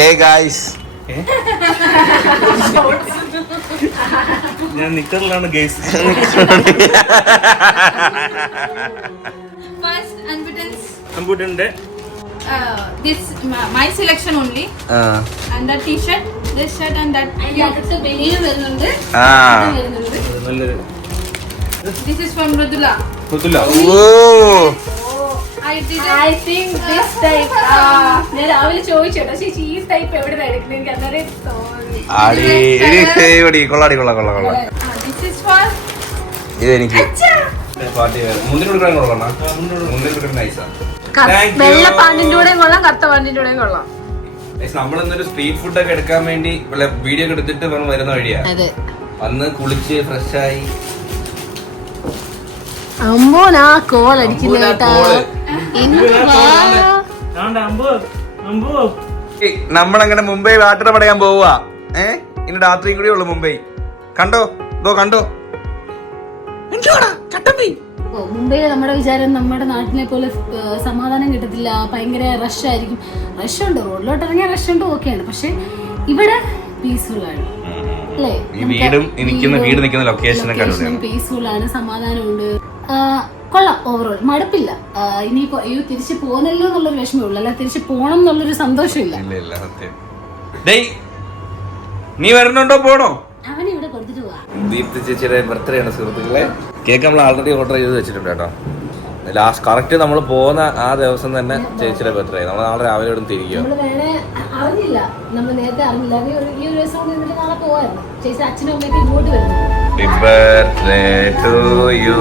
Hey guys. ഞാൻ നിക്കറിലാണ് guys. First അമ്പുട്ടന്റെ this my selection only. And that t-shirt, this shirt and that jacket belly വരുന്നുണ്ട്. നല്ലൊരു. This is from Mridula. Mridula. Oh. I think this type. ഞാൻ രാവിലെ ചോദിച്ചു പക്ഷേ ഈ ടൈപ്പ് എവിടെയാണ് എടുക്കുന്നത് എനിക്ക് അന്നേരം തോന്നി. കൊള്ളാം. This is for. ഇതെനിക്ക് വെള്ള പാന്റിന്റെ കൂടെയും കൊള്ളാം കറുത്ത പാന്റിന്റെ കൂടെയും കൊള്ളാം. നമ്മളെന്നൊരു സ്ട്രീറ്റ് ഫുഡ് ഒക്കെ എടുക്കാൻ വേണ്ടി വീഡിയോ ഒക്കെ എടുത്തിട്ട് വരുന്ന വഴിയാ. വന്ന് കുളിച്ച് ഫ്രഷ് ആയി. അമ്പോനാ കോൾ അടിക്കുന്ന നമ്മളങ്ങനെ മുംബൈ യാത്ര പറയാൻ പോവാ. ഇനി രാത്രിയും കൂടി ഉള്ളു മുംബൈ. കണ്ടോ മുംബൈ നമ്മുടെ വിചാരം നമ്മുടെ നാട്ടിലെ പോലെ സമാധാനം കിട്ടത്തില്ല, ഭയങ്കര റഷ് ആയിരിക്കും. റഷ് ഉണ്ട്, റോഡിലോട്ട് ഇറങ്ങിയ റഷ് ഉണ്ട്, ഓക്കെയാണ്. പക്ഷെ ഇവിടെ പീസ്ഫുൾ ആണ് അല്ലേ? പീസ്ഫുൾ ആണ്, സമാധാനമുണ്ട്, കൊള്ളാം. ഓവറോൾ മടുപ്പില്ല. ഇനിയിപ്പോ തിരിച്ചു പോകുന്നല്ലോ എന്നുള്ളൊരു വിഷമേ ഉള്ളൂ, അല്ല തിരിച്ചു പോണം എന്നുള്ളൊരു സന്തോഷമില്ല. നീ വരണുണ്ടോ? പോണോ? അവനെ ഇവിടെ കൊടുത്തിട്ട് പോവാ. ദീപ്തി ചേച്ചിയുടെ ബർത്ത്ഡേ ആണ് സുഹൃത്തുക്കളെ. കേക്ക് നമ്മൾ ആൾറെഡി ഓർഡർ ചെയ്ത് വെച്ചിട്ടുണ്ട് കേട്ടോ. ലാസ്റ്റ് കറക്റ്റ് നമ്മൾ പോകുന്ന ആ ദിവസം തന്നെ ചേച്ചിയുടെ ബർത്ത്ഡേ. നമ്മൾ നാളെ രാവിലെ ഇവിടെ തിരിക്കുക. അറിഞ്ഞില്ല, നമ്മൾ നേരത്തെ അറിഞ്ഞില്ല. ഈ ഒരു ദിവസം നിന്നിട്ട് നാളെ പോവായിരുന്നു. ചേച്ചി അച്ഛനും അമ്മയൊക്കെ ഇങ്ങോട്ട് വരുന്നു. Happy birthday to you.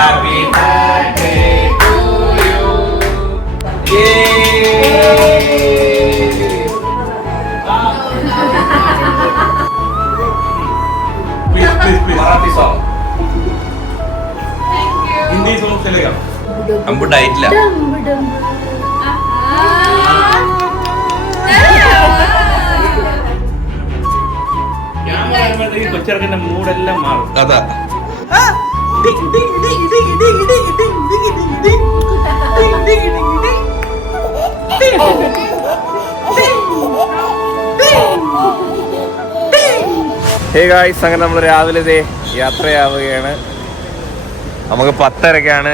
Happy birthday to you. Please. Marathi song. Thank you. Hindi song चलेगा. हमको डाइट ला. കൊച്ചിറക്കുന്ന മൂടെല്ലാം മാറും. അതാ. ഹേ ഗായ്സ്, അങ്ങനെ നമ്മൾ രാവിലെ യാത്രയാവുകയാണ്. നമുക്ക് 10:30-ക്കാണ്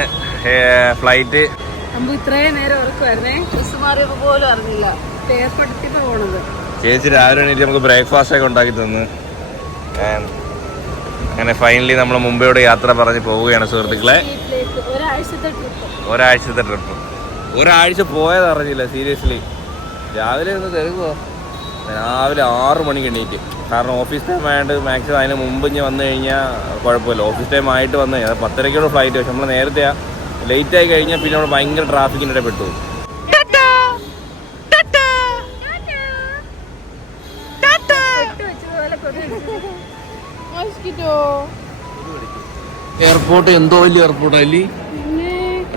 ഫ്ലൈറ്റ്. ഇത്രയും നേരം ഉറക്കുമായിരുന്നേ, ബസ് മാറിയപ്പോ പോലും അറിഞ്ഞില്ല. എയർപോർട്ടിൽ പോണത് ചേച്ചി രാവിലെ എണീറ്റ് നമുക്ക് ബ്രേക്ക്ഫാസ്റ്റ് ഒക്കെ ഉണ്ടാക്കി തന്നു. അങ്ങനെ ഫൈനലി നമ്മൾ മുംബൈയോട് യാത്ര പറഞ്ഞ് പോവുകയാണ് സുഹൃത്തുക്കളെ. ഒരാഴ്ചത്തെ ട്രിപ്പ്. ഒരാഴ്ച പോയത് അറിഞ്ഞില്ല സീരിയസ്ലി. രാവിലെ ഒന്ന് തരുമോ? രാവിലെ 6 മണിക്ക് എണീറ്റ്. കാരണം ഓഫീസ് ടൈം ആയതുകൊണ്ട് മാക്സിമം അതിന് മുമ്പ് ഇനി വന്നു കഴിഞ്ഞാൽ കുഴപ്പമില്ല. ഓഫീസ് ടൈം ആയിട്ട് വന്നു കഴിഞ്ഞാൽ 10:30-ക്കുള്ള ഫ്ലൈറ്റ്. പക്ഷെ നമ്മൾ നേരത്തെ ലേറ്റ് ആയി കഴിഞ്ഞാൽ പിന്നെ അവിടെ ഭയങ്കര ട്രാഫിക്കിനിടെ പെട്ടു. എയർപോർട്ട് എന്തോ വലിയ എയർപോർട്ടാ അല്ലേ?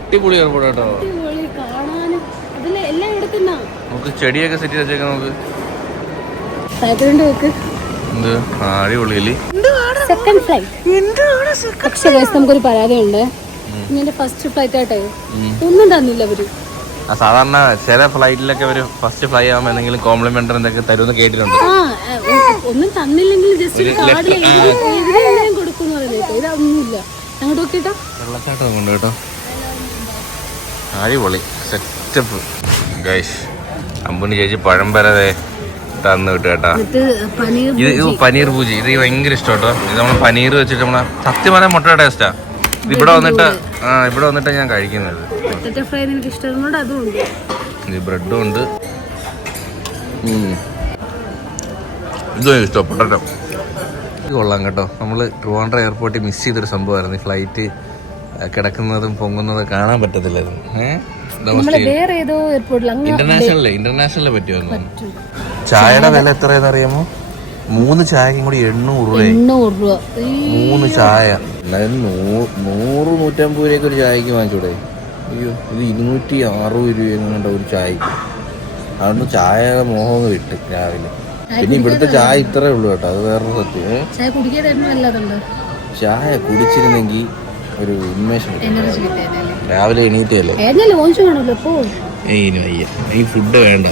അടിപൊളി എയർപോർട്ട് കേട്ടോ. നമുക്ക് ചെടിയൊക്കെ സെറ്റ് ചെയ്ത് വെച്ചേക്കാം. നമുക്ക് അടിപൊളിയല്ലേ? പക്ഷേ നമുക്കൊരു പരാതിയുണ്ട്. ഇങ്ങനെ ഫസ്റ്റ് ഫ്ലൈറ്റ് ആയിട്ടേ ഒന്നും തന്നില്ല അവര്. സാധാരണ ചില ഫ്ലൈറ്റിലൊക്കെ ഒരു ഫസ്റ്റ് ഫ്ലൈ ആവുമ്പോൾ എന്തെങ്കിലും കോംപ്ലിമെന്ററി എന്തൊക്കെ തരുമെന്ന് കേട്ടിട്ടുണ്ട്. ഒന്നും തന്നില്ലെങ്കിൽ ജസ്റ്റ് കൊടുക്കുന്നു പറഞ്ഞേട്ടോ. ഇതൊന്നുമില്ല. അങ്ങോട്ട് നോക്കിട്ടോ, വെള്ളച്ചാട്ടം കൊണ്ട് കേട്ടോ. അടിപൊളി സെറ്റപ്പ് ഗൈസ്. അമ്പുണ്ണി ചേച്ചി പഴം വരെ തന്നു വിട്ടു കേട്ടാ. ഇത് പനീർ പൂജി. ഇത് ഭയങ്കര ഇഷ്ടം കേട്ടോ. ഇത് നമ്മൾ പനീർ വെച്ചിട്ട് നമ്മളെ സത്യം പറയാൻ മുട്ട ടേസ്റ്റാ. ഇത് ഇവിടെ വന്നിട്ട് ഞാൻ കഴിക്കുന്നത്. ഇത് ബ്രെഡും ഉണ്ട്. ഇതും ഇഷ്ടം പൊട്ടറ്റോ. ഇത് കൊള്ളാം കേട്ടോ. നമ്മൾ ട്രിവാൻഡ്രം എയർപോർട്ടിൽ മിസ് ചെയ്തൊരു സംഭവമായിരുന്നു. ഈ ഫ്ലൈറ്റ് കിടക്കുന്നതും പൊങ്ങുന്നതും കാണാൻ പറ്റത്തില്ലായിരുന്നു. ഇന്റർനാഷണലിലെ പറ്റുമായിരുന്നു. ചായയുടെ വില എത്രയെന്ന് അറിയാമോ? 3 ചായക്കും കൂടി 800 രൂപ. 3 ചായ. എന്നാലും 100-150 രൂപയ്ക്ക് ഒരു ചായക്ക് വാങ്ങിച്ചൂടെ? അയ്യോ, ഇത് 260 രൂപ എങ്ങാണ്ട ഒരു ചായക്ക്. അതുകൊണ്ട് ചായ മോഹം വിട്ട് രാവിലെ. പിന്നെ ഇവിടുത്തെ ചായ ഇത്രേ ഉള്ളൂ കേട്ടോ, അത് വേറൊരു സത്യം. ചായ കുടിക്കാതെ ചായ കുടിച്ചിരുന്നെങ്കിൽ ഒരു ഉന്മേഷം രാവിലെ എണീറ്റല്ലേ. ഈ ഫുഡ് വേണ്ട,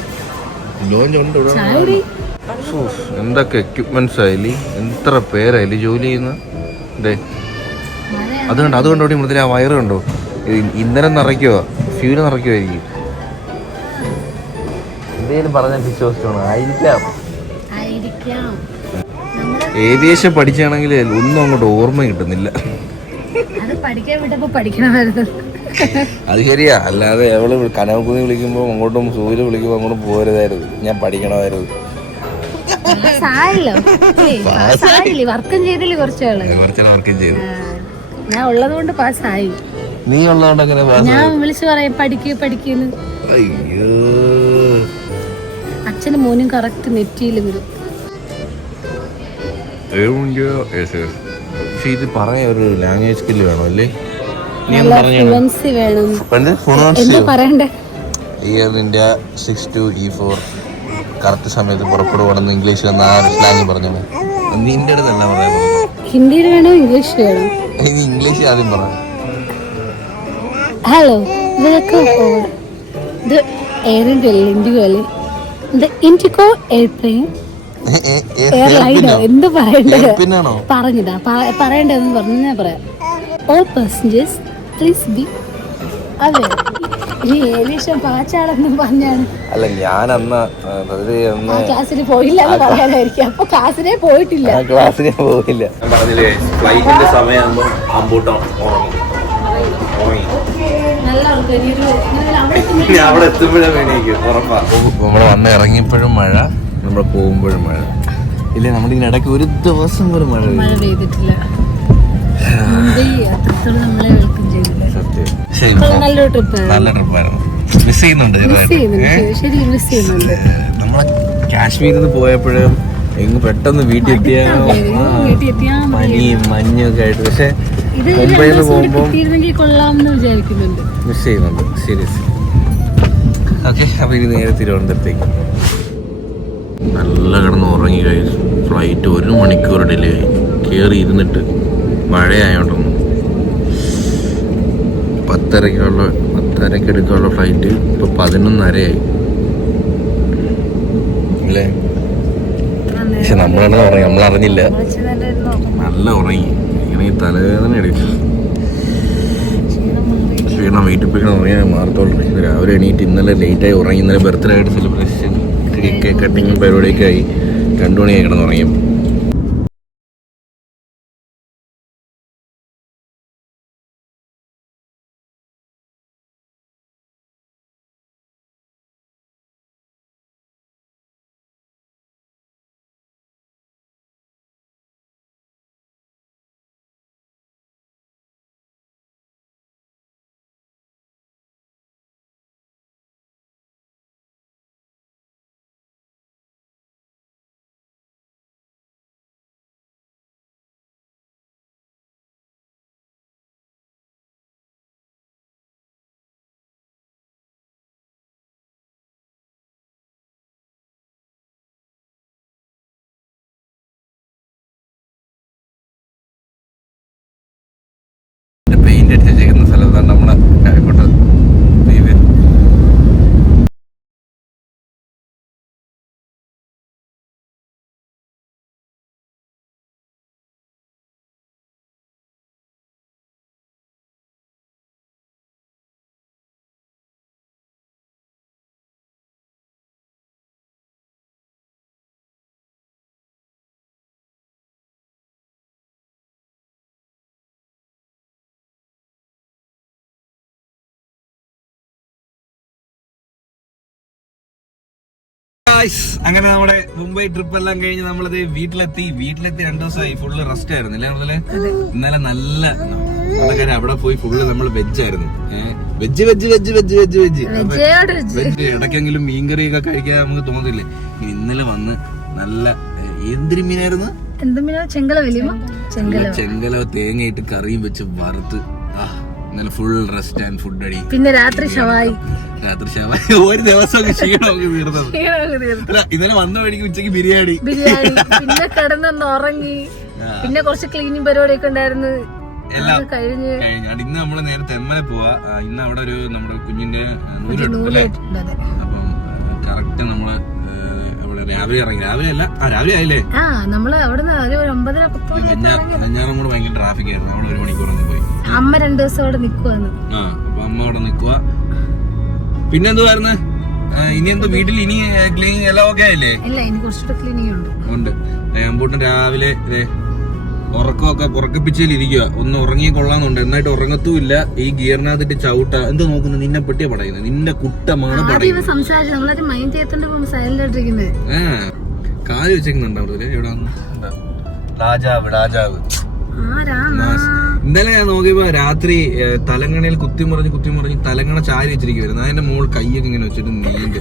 ലോഞ്ച് ഉണ്ട്. എന്തൊക്കെ എക്യുപ്മെന്റ്സ് ആയില്ലേ, എത്ര പേരായില്ലേ ജോലി ചെയ്യുന്ന. അതുകൊണ്ട് ഇവിടെ മൃദുല ആ വയറ് കണ്ടോ, ഇന്ധനം നിറയ്ക്കുവോ, ഫ്യൂല് നിറയ്ക്കുമായിരിക്കും. എന്തേലും പറഞ്ഞാൽ വിശ്വസിച്ചോണം. ആയിരിക്കാം. ഏവിയേഷൻ പഠിച്ചാണെങ്കിൽ ഒന്നും അങ്ങോട്ട് ഓർമ്മ കിട്ടുന്നില്ല. അത് ശരിയാ, അല്ലാതെ എവള് കനവക്കുന്ന് വിളിക്കുമ്പോ അങ്ങോട്ടും സൂര്യ വിളിക്കുമ്പോ അങ്ങോട്ടും പോരുതായിരുന്നു. ഞാൻ പഠിക്കണമായിരുന്നു. വർക്കും ചെയ്തു. ഞാൻ ഉള്ളത് കൊണ്ട് പാസ്സായി. നീ ഉള്ളതുകൊണ്ട് ഞാൻ വിളിച്ചു പറയാം പഠിക്കുന്നു. അയ്യോ, അച്ഛനും മോനും കറക്റ്റ് നെറ്റിയിൽ വരും. പക്ഷെ ഇത് പറയാൻ ഒരു ലാംഗ്വേജ് സ്കില്ല് വേണം അല്ലേ? ഫ്ലുവൻസി വേണം. എന്താ പറയണ്ടേ? ഇന്ത്യ 62E4 കറക്റ്റ് സമയത്ത് പുറപ്പെടുവാണെന്ന് ഇംഗ്ലീഷിൽ സ്ലാങ് പറഞ്ഞു. നിന്റെ അടുത്തല്ല പറയാൻ. ഹിന്ദിയിൽ വേണോ ഇംഗ്ലീഷ് വേണോ? ഇംഗ്ലീഷ് ആദ്യം പറ. Hello, welcome over the Air India IndiGo airplane എയർലൈനോ എന്ത് പറയണ്ടത് പറഞ്ഞിട്ടാ പറയണ്ടെന്ന് പറഞ്ഞാ പറയാം. ഓൾ പാസഞ്ചേഴ്സ് പ്ലീസ് ബി അതെ. ഈ ഏകദേശം പാച്ചാളെന്നും പറഞ്ഞാണ്. അല്ല, ഞാൻ അന്ന് ക്ലാസ്സിന് പോയില്ല എന്ന് പറയാനായിരിക്കും. അപ്പൊ ക്ലാസ്സിനെ പോയിട്ടില്ല. പറഞ്ഞില്ലേ, ഫ്ലൈറ്റിന്റെ സമയമാകുമ്പോ അവിടെ എത്തുമ്പോഴും ഉറപ്പാ. നമ്മള് വന്ന് ഇറങ്ങിയപ്പോഴും മഴ, നമ്മള് പോകുമ്പോഴും മഴ. ഇല്ലേ, നമ്മുടെ ഇടയ്ക്ക് ഒരു ദിവസം പോലും മഴ പെയ്തിട്ടില്ല. നല്ല ട്രിപ്പായിരുന്നു. മിസ് ചെയ്യുന്നുണ്ട്. നമ്മളെ കാശ്മീരിൽ നിന്ന് പോയപ്പോഴും എങ്ങ് പെട്ടെന്ന് വീട്ടിൽ എത്തിയ പനിയും മഞ്ഞൊക്കെ ആയിട്ട്. പക്ഷെ മുംബൈയിൽ നിന്ന് പോകുമ്പോൾ മിസ് ചെയ്യുന്നുണ്ട് സീരിയസ്. ഓക്കെ, അപ്പൊ ഇനി നേരെ തിരുവനന്തപുരത്തേക്ക്. നല്ല കിടന്ന് ഉറങ്ങി കഴിച്ചു. ഫ്ലൈറ്റ് 1 മണിക്കൂർ ഡിലേ ആയി. കയറി ഇരുന്നിട്ട് മഴയായോണ്ടൊന്നും 10:30 എടുക്കാനുള്ള ഫ്ലൈറ്റ് ഇപ്പൊ 11:30 അല്ലേ? പക്ഷെ നമ്മളാണ് ഉറങ്ങി, നമ്മളറിഞ്ഞില്ല. നല്ല ഉറങ്ങി. ഇങ്ങനെ തലവേദന എടുക്കും. ക്ഷീണം വീട്ടിൽ പോയി ഉറങ്ങിയാൽ മാറത്തോളൂ. രാവിലെ എണീറ്റ് ഇന്നലെ ലേറ്റായി ഉറങ്ങി. ഇന്നലെ ബർത്ത്ഡേ ആയിട്ട് സെലിബ്രേഷൻ, കേക്ക് കട്ടിങ്ങും പരിപാടിയൊക്കെ ആയി. 2 മണിയായി കിടന്നുറങ്ങിയപ്പോൾ. പെയിന്റ് അടിച്ചിരിക്കുന്ന സ്ഥലത്താണ് നമ്മളെ കോഴിക്കോട്ട് ദ്വീപ്. അങ്ങനെ നമ്മുടെ മുംബൈ ട്രിപ്പ് എല്ലാം കഴിഞ്ഞ് നമ്മളിത് വീട്ടിലെത്തി 2 ദിവസമായി. ഫുള്ള് റെസ്റ്റ് ആയിരുന്നില്ലേ മുതലേ? ഇന്നലെ നല്ല കാര്യം അവിടെ പോയി ഫുള്ള് നമ്മൾ വെജ് ആയിരുന്നു. വെജ് ഇടയ്ക്കെങ്കിലും മീൻകറിയൊക്കെ കഴിക്കാൻ നമുക്ക് തോന്നില്ലേ? ഇന്നലെ വന്ന് നല്ല എന്തൊരു മീനായിരുന്നു, ചെങ്കലവ തേങ്ങയിട്ട് കറിയും വെച്ച് വറുത്ത് ഇന്നലെ ഫുൾ റെസ്റ്റ് ആൻഡ് ഫുഡ് അടി. പിന്നെ രാത്രി ഷവായി. ഒരു ദിവസം ക്ഷീണമൊക്കെ തീർന്നത്. അല്ല ഇന്നലെ വന്ന വഴിക്ക് ഉച്ചക്ക് ബിരിയാണി. പിന്നെ കിടന്നൊന്ന് ഉറങ്ങി. പിന്നെ കുറച്ച് ക്ലീനിങ് പരിപാടിയൊക്കെ ഉണ്ടായിരുന്നു. എല്ലാം കഴിഞ്ഞു. ഇന്ന് നമ്മള് നേരെ തെന്മല പോവാ. ഇന്ന് അവിടെ ഒരു നമ്മുടെ കുഞ്ഞിന്റെ നൂല്. അപ്പം കറക്റ്റ് നമ്മള് രാവിലെ ഇറങ്ങി. രാവിലെ അല്ല, രാവിലെ ആയില്ലേ? നമ്മള് അവിടെ വെഞ്ഞാറും കൂടെ ഭയങ്കര ട്രാഫിക് ആയിരുന്നു. അവിടെ 1 മണിക്കൂർ പോയി. അമ്മ 2 ദിവസം അവിടെ നിക്കുവാന്ന്. അപ്പൊ അമ്മ അവിടെ നിക്കുവാ. പിന്നെ എന്തുവായിരുന്നു ഇനി എന്തോ വീട്ടിൽ ഇനി ക്ലീനിങ് എല്ലാം ഓക്കെ ആയില്ലേ? ഇല്ല, ഇനി കുറച്ചുകൂടെ ക്ലീനിങ് ഉണ്ട്. അമ്പൂട്ടൻ രാവിലെ ഉറക്കമൊക്കെ ഉറക്കപ്പിച്ചിരിക്കുക. ഒന്ന് ഉറങ്ങി കൊള്ളാന്നുണ്ട്, എന്നായിട്ട് ഉറങ്ങത്തുമില്ല. ഈ ഗിയറിനകത്തിട്ട് ചവിട്ട എന്തോ നോക്കുന്നു. നിന്നെ പെട്ടിയാ പടയുന്നത്, നിന്റെ കുട്ടമാണ് പടയുന്നത്. കാല് വെച്ചേക്കുന്നുണ്ടോ എവിടെ? രാജാവ് ഇന്നലെ ഞാൻ നോക്കിയപ്പോ രാത്രി തലങ്ങണയിൽ കുത്തിമറിഞ്ഞ് തലങ്ങണ ചാരി വെച്ചിരിക്കുവായിരുന്നു. അതിന്റെ മുകൾ കൈയൊക്കെ ഇങ്ങനെ വെച്ചിട്ട് നീണ്ട്.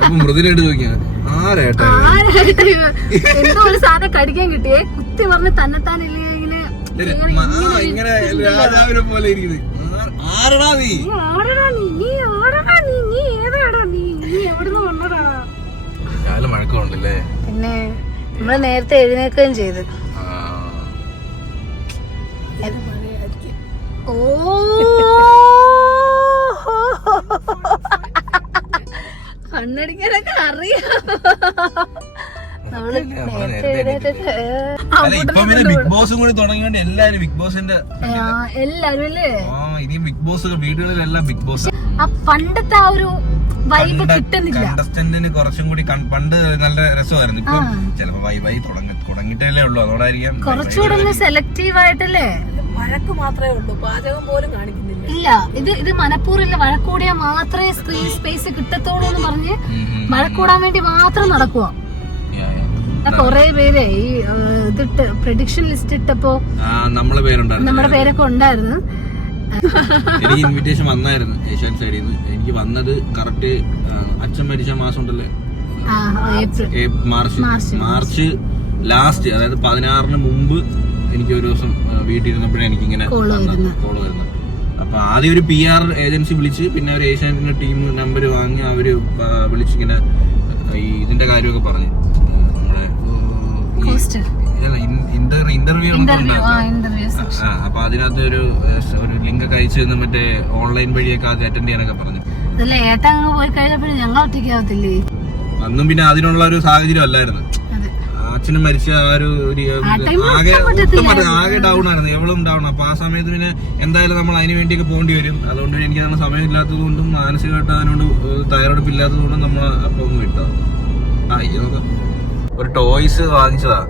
അപ്പൊ മൃദുലായിട്ട് ചോദിക്കാ, ആരേട്ടാ കടിക്കാൻ കിട്ടിയേ? കുത്തി പറഞ്ഞ് തന്നെത്താനില്ലേ ഇങ്ങനെ രാജാവിനെ പോലെ ഇരിക്കുന്നത്. ആരടാ നീ? കാലം മഴക്കമുണ്ടല്ലേ? പിന്നെ നമ്മള് നേരത്തെ എഴുന്നേക്കുകയും ചെയ്ത്. കണ്ണടിക്കാനൊക്കെ അറിയാം. ബിഗ് ബോസും കൂടി തുടങ്ങിയോണ്ട് എല്ലാരും ബിഗ് ബോസിന്റെ എല്ലാരും അല്ലേ? ഇനി ബിഗ് ബോസ് വീടുകളിലെല്ലാം ബിഗ് ബോസ്. പണ്ടത്തെ ആ ഒരു വൈബ് കിട്ടുന്നില്ല. കണ്ടസ്റ്റന്റിന് കുറച്ചും കൂടി പണ്ട് നല്ല രസമായിരുന്നു. ഇപ്പൊ ചിലപ്പോ വൈബായി തുടങ്ങിയിട്ടല്ലേ ഉള്ളൂ. അതോടായിരിക്കാം കുറച്ചുകൂടെ സെലക്റ്റീവ് ആയിട്ടല്ലേ. വഴക്ക് മാത്രമേ ഉള്ളൂ, പാചകം പോലും കാണിക്കുന്നില്ല. ഇല്ല, ഇത് മനഃപൂർവ്വം വഴക്കൂടിയാ മാത്രമേ സ്ക്രീൻ സ്പേസ് കിട്ടത്തോളൂ എന്ന് പറഞ്ഞ് വഴക്കൂടാൻ വേണ്ടി മാത്രം നടക്കുക. കൊറേ പേര് ഈ ഇതിട്ട് പ്രഡിക്ഷൻ ലിസ്റ്റ് ഇട്ടപ്പോ നമ്മുടെ പേരൊക്കെ ഉണ്ടായിരുന്നു. എനിക്ക് ഇൻവിറ്റേഷൻ വന്നായിരുന്നു ഏഷ്യൻ സൈഡിൽ നിന്ന്. എനിക്ക് വന്നത് കറക്റ്റ് അച്ഛൻ മരിച്ച മാസം ഉണ്ടല്ലേ, മാർച്ച് ലാസ്റ്റ്, അതായത് 16-ന് മുമ്പ് എനിക്ക് ഒരു ദിവസം വീട്ടിൽ ഇരുന്നപ്പോഴേ എനിക്കിങ്ങനെ കോള് വരുന്നത്. അപ്പൊ ആദ്യം ഒരു PR ഏജൻസി വിളിച്ച്, പിന്നെ ഒരു ഏഷ്യാനെറ്റിന്റെ ടീം നമ്പർ വാങ്ങി അവര് വിളിച്ചിങ്ങനെ ഇതിന്റെ കാര്യമൊക്കെ പറഞ്ഞു. ഇന്റർവ്യൂ അപ്പൊ അതിനകത്ത് ഒരു ലിങ്ക് ഒക്കെ അയച്ചു തന്നു. മറ്റേ ഓൺലൈൻ വഴിയൊക്കെ അത് അറ്റൻഡ് ചെയ്യാനൊക്കെ പറഞ്ഞു. അന്നും പിന്നെ അതിനുള്ള ഒരു സാഹചര്യം അല്ലായിരുന്നു. അച്ഛനും മരിച്ച ആ ഒരു ആകെ ഡൗൺ ആയിരുന്നു, എവളും ഡൗൺ. അപ്പൊ ആ സമയത്ത് പിന്നെ എന്തായാലും നമ്മൾ അതിന് വേണ്ടിയൊക്കെ പോകേണ്ടി വരും. അതുകൊണ്ട് എനിക്ക് അതിന് സമയമില്ലാത്തത് കൊണ്ടും മാനസികമായിട്ട് അതിനോട് തയ്യാറെടുപ്പ് ഇല്ലാത്തത് കൊണ്ടും നമ്മൾ അപ്പൊ ഒന്ന് വിട്ടത്. ഒരു ടോയ്സ് വാങ്ങിച്ചതാ.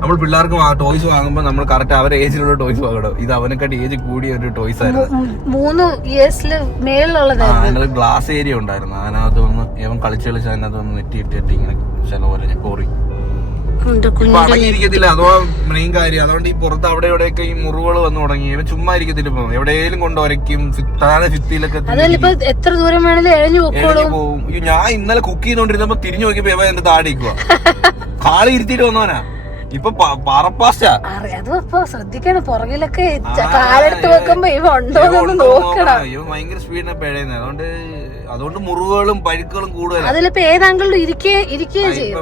നമ്മൾ പിള്ളേർക്ക് ടോയ്സ് വാങ്ങുമ്പോൾ നമ്മൾ കറക്റ്റ് അവരുടെ ഏജിലുള്ള ടോയ്സ് വാങ്ങണം. ഇത് അവനെക്കാട്ടി ഏജ് കൂടിയ ഒരു ടോയ്സ് ആയിരുന്നു. 3 ഇയേഴ്സില് മേളിലുള്ളതായിരുന്നു. ഗ്ലാസ് ഏരിയ ഉണ്ടായിരുന്നു. അതിനകത്ത് ഒന്ന് ഇവൻ കളിച്ച് അതിനകത്ത് ഒന്ന് നെറ്റിയിട്ടിട്ട് ഇങ്ങനെ ചില കോറി അടങ്ങിയിരിക്കത്തില്ല. അതോ മെയിൻ കാര്യം. അതുകൊണ്ട് ഈ പുറത്ത് അവിടെ ഇവിടെയൊക്കെ ഈ മുറിവുകൾ വന്നു തുടങ്ങി. ഇവൻ ചുമ്മാ ഇരിക്കത്തില്ല. ഇപ്പൊ എവിടെയെങ്കിലും കൊണ്ട് വരയ്ക്കും. താഴെ ഭിത്തിയിലൊക്കെ എത്ര ദൂരം വേണമെങ്കിലും പോകും. ഞാൻ ഇന്നലെ കുക്ക് ചെയ്തോണ്ടിരുന്നപ്പോ തിരിഞ്ഞു നോക്കിയപ്പോ ഇവ എന്റെ താഴെ ഇരിക്കുക. കാളി ഇരുത്തിട്ട് വന്നവനാ. ഇപ്പൊ പറപ്പാസ്റ്റാ. ശ്രദ്ധിക്കണം, പുറകിലൊക്കെ കാലെടുത്ത് വെക്കുമ്പോ ഇവ ഉണ്ടോന്ന് നോക്കണം. ഇവ ഭയങ്കര സ്പീഡിനെ പിഴയുന്നത്. അതുകൊണ്ട് മുറിവുകളും പഴുക്കുകളും കൂടുതലാണ്. അതിലിപ്പോ ഏതാങ്കളിലും ഇരിക്കുകയും ചെയ്യും.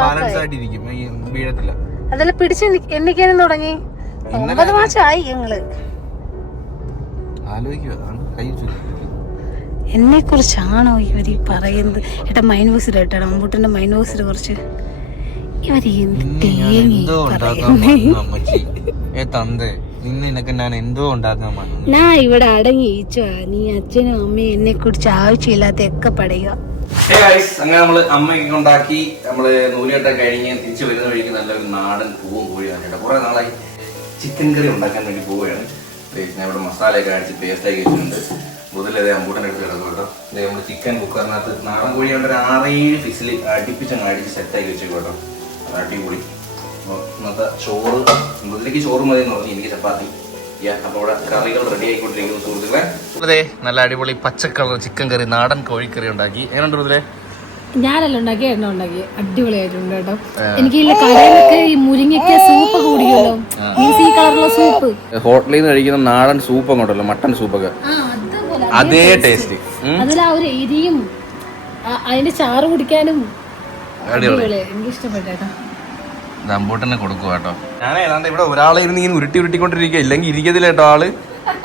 ബാലൻസ് ആയിട്ട് ഇരിക്കും, വീഴത്തില്ല. അതെല്ലാം പിടിച്ച് എണ്ണിക്കാനും തുടങ്ങി. 9 മാസമായി ഞങ്ങള്. എന്നെ കുറിച്ചാണോ ഇവര് പറയുന്നത്? ഏട്ടാ മൈനോസിൽ കേട്ടോ, അമ്പൂട്ടന്റെ മൈനോസിൽ കുറച്ച് ഇവര് ഞാൻ ഇവിടെ അടങ്ങിയിച്ചോ. നീ അച്ഛനും അമ്മയും എന്നെ കുറിച്ച് ആവശ്യമില്ലാത്തൊക്കെ പറയുക. അങ്ങനെ നമ്മള് അമ്മയൊക്കെ ഉണ്ടാക്കി നമ്മള് നൂലുകെട്ടം കഴിഞ്ഞ് തിരിച്ചു വരുന്ന വഴിക്ക് നല്ലൊരു നാടൻ പൂവും കോഴിയാണ്. കുറെ നാളായി ചിക്കൻ കറി ഉണ്ടാക്കാൻ വേണ്ടി പോവുകയാണ്. ഞാൻ ഇവിടെ മസാലയൊക്കെ അടിച്ച് പേസ്റ്റാക്കി വെച്ചിട്ടുണ്ട്. മുതലേ അമ്പൂട്ടൻ്റെ അടുത്ത് കിടക്കും കേട്ടോ. നമ്മൾ ചിക്കൻ കുക്കറിനകത്ത് നാടൻ കോഴി കൊണ്ട് ഒരു 6-7 ഫിസിൽ അടുപ്പിച്ചങ്ങ് അടിച്ച് സെറ്റാക്കി വെച്ചേക്കും കേട്ടോ. അത് അടിപൊളി. അപ്പോൾ ഇന്നത്തെ ചോറ്, മുതലേക്ക് ചോറ് മതി എന്ന് പറഞ്ഞു. എനിക്ക് ചപ്പാത്തി. അപ്പോൾ ഇവിടെ കറികൾ റെഡി ആയിക്കൊണ്ടിരിക്കുന്നു സുഹൃത്തുക്കളെ. അതെ, നല്ല അടിപൊളി പച്ചക്കളർ ചിക്കൻ കറി, നാടൻ കോഴിക്കറി ഉണ്ടാക്കി. എങ്ങനെയുണ്ട് മുതലേ? ഞാനല്ല ഉണ്ടാക്കി എണ്ണ ഉണ്ടാക്കി അടിപൊളിയായിട്ടുണ്ട് കേട്ടോ. എനിക്ക് ഈ കടയിലൊക്കെ ഈ മുരിങ്ങയ്ക്ക സൂപ്പ് കുടിക്കുമല്ലോ, ഈ കളറുള്ള സൂപ്പ്, ഹോട്ടലിൽ നിന്ന് കഴിക്കുന്ന നാടൻ സൂപ്പ് അങ്ങോട്ടല്ലോ, മട്ടൺ സൂപ്പൊക്കെ അതേ ടേസ്റ്റ്. അതിലാ ഒരു എരിയും അതിന്റെ ചാറ് കുടിക്കാനും അടിപൊളി. എനിക്ക് ഇഷ്ടപ്പെട്ടു കേട്ടോ. ദമ്പൂട്ടനെ കൊടുക്കുക കേട്ടോ. ഞാൻ ഏതാണ്ട് ഇവിടെ ഒരാളെ ഇരുന്ന് ഇങ്ങനെ ഉരുട്ടിക്കൊണ്ടിരിക്കുക, ഇല്ലെങ്കിൽ ഇരിക്കത്തില്ല കേട്ടോ ആള്.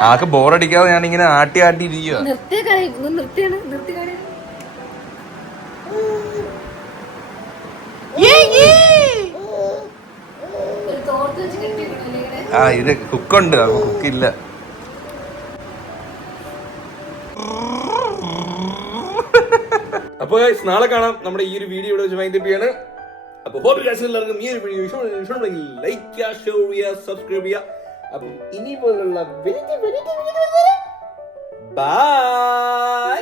ആൾക്ക് ബോറടിക്കാതെ ഞാൻ ഇങ്ങനെ ആട്ടി ഇരിക്കുക. ആ ഇത് കുക്കുണ്ട്, അപ്പൊ കുക്കില്ല. അപ്പൊ നാളെ കാണാം. നമ്മുടെ ഈ ഒരു വീഡിയോ ഇവിടെ വെച്ച് വൈകിപ്പിയാണ്. അപ്പൊ എല്ലാവർക്കും ഈ ഒരു വീഡിയോ ഇഷ്ടപ്പെടുമെങ്കിൽ ലൈക്ക് ചെയ്യുക, ഷെയർ ചെയ്യുക, സബ്സ്ക്രൈബ് ചെയ്യുക. അപ്പം ഇനി പോലുള്ള ബൈ.